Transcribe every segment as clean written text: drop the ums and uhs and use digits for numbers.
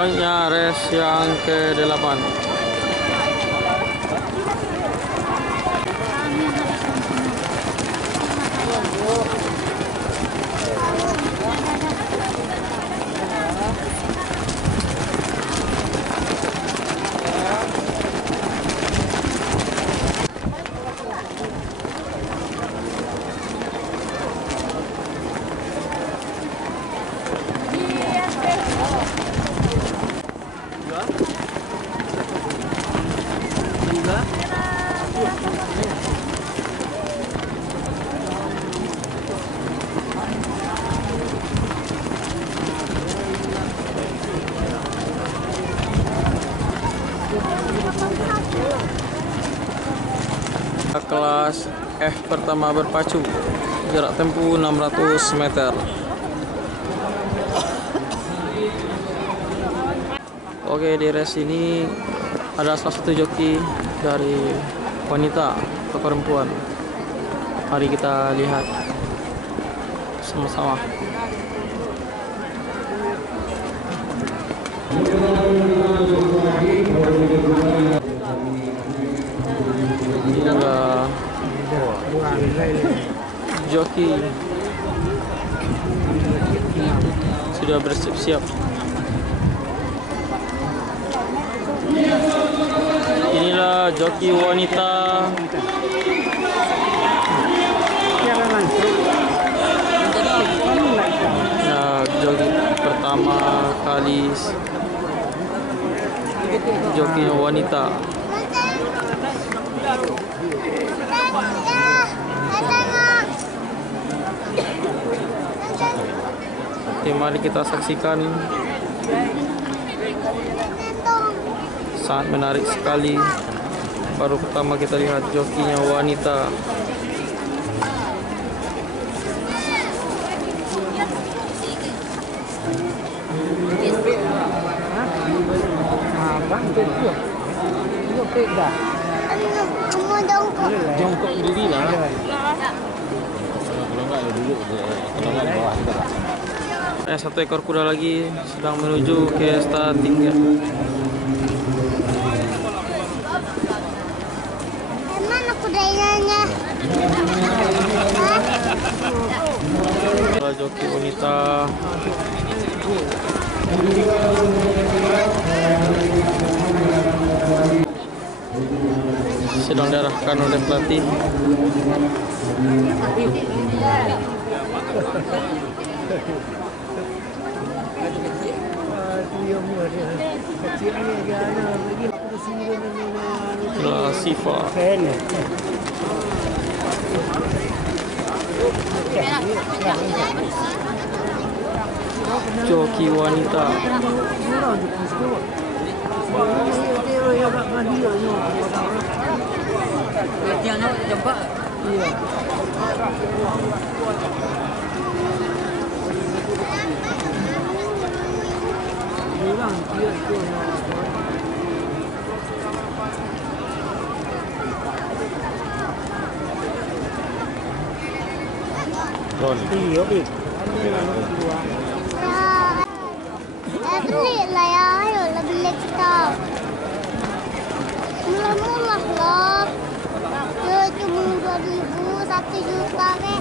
Selanjutnya race yang ke-8. Kelas F pertama berpacu, jarak tempuh 600 meter. Oke, di race ini ada salah satu joki dari wanita atau perempuan. Mari kita lihat sama-sama. Joki sudah bersiap-siap. Inilah joki wanita. Nah, joki pertama kali joki wanita. Oke, mari kita saksikan. Sangat menarik sekali. Baru pertama kita lihat jokinya wanita. Jongkok diri lah. Kalau enggak ya duduk, kalau enggak di bawah kita. Satu ekor kuda lagi sedang menuju ke starting. Mana kudanya? Joki wanita sedang diarahkan oleh pelatih. Inilah Sifa. Joki wanita. Beli lah ya, ayo lah beli kita. Mula-mula lah. Ya cuma 2.000, 1 juta ke.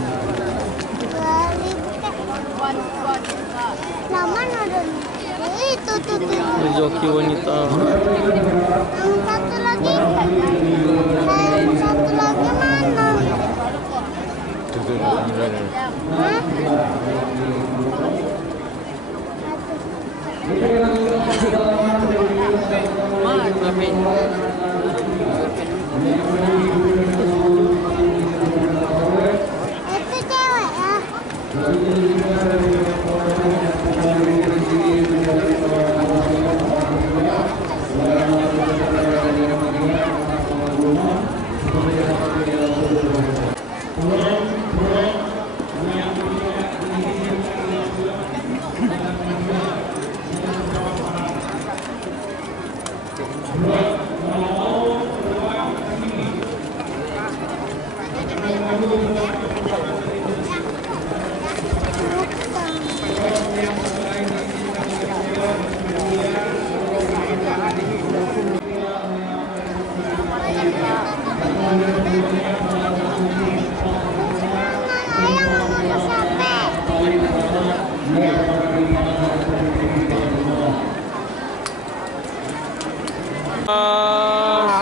2.000 ke. Nah mana ada? Itu tuh. Joki wanita. Yang satu lagi. Yang satu lagi mana? Hah? Itu cewek ya?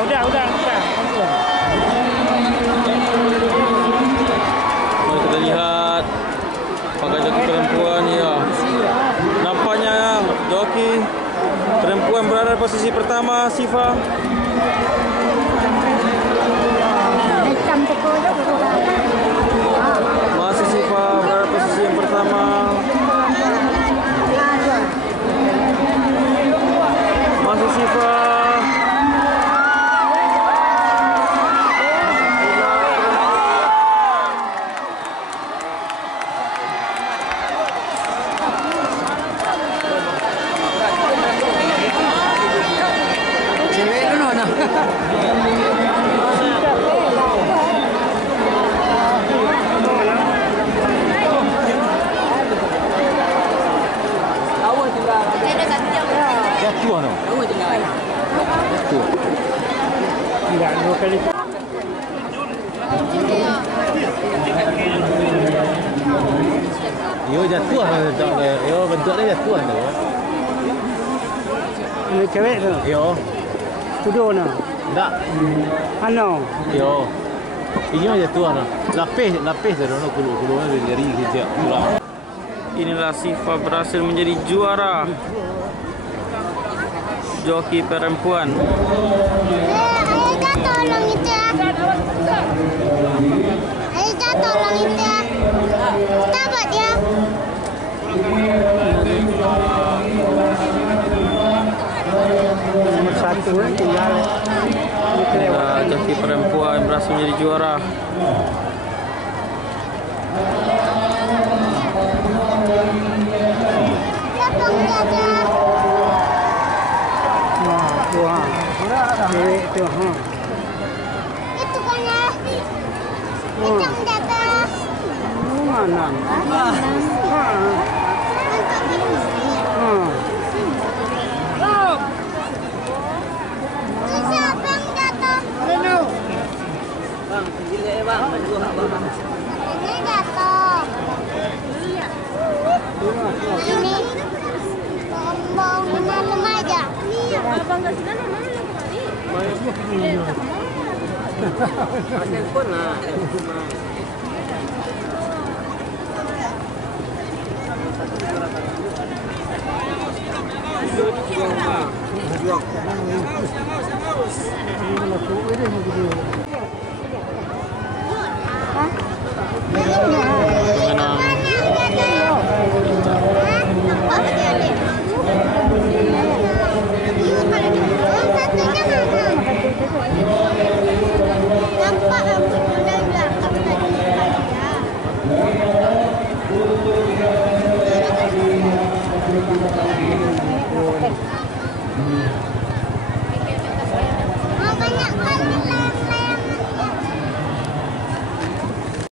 udah. Mari kita lihat pakai joki perempuan ya. Nampaknya joki perempuan berada di posisi pertama, Siva. Masih Siva berada di posisi yang pertama. Masih Siva. Jatuh no. Jatuh. Enggak, 2 kali. Yo jatuh yo bentuk dia jatuh tu. Ini cewek tu. Yo, Tuduh no. tak. Ano? Yo. Ini jatuh no. Lapis tu no kulu dari kejap pulang. Inilah Siva berhasil menjadi juara joki perempuan. Aida tolong itu ya. Aida tolong itu ya. Kita buat ya. Nomor 1 tinggal. Inilah joki perempuan berhasil menjadi juara. Siapa yang ada? Wah, cewek tu. Itu kan ya. Itu yang jaga. Mana? Siapa yang jatuh? Ini jatuh. Ini bau remaja. Abang kat sana mana yang kemari? Telefon lah.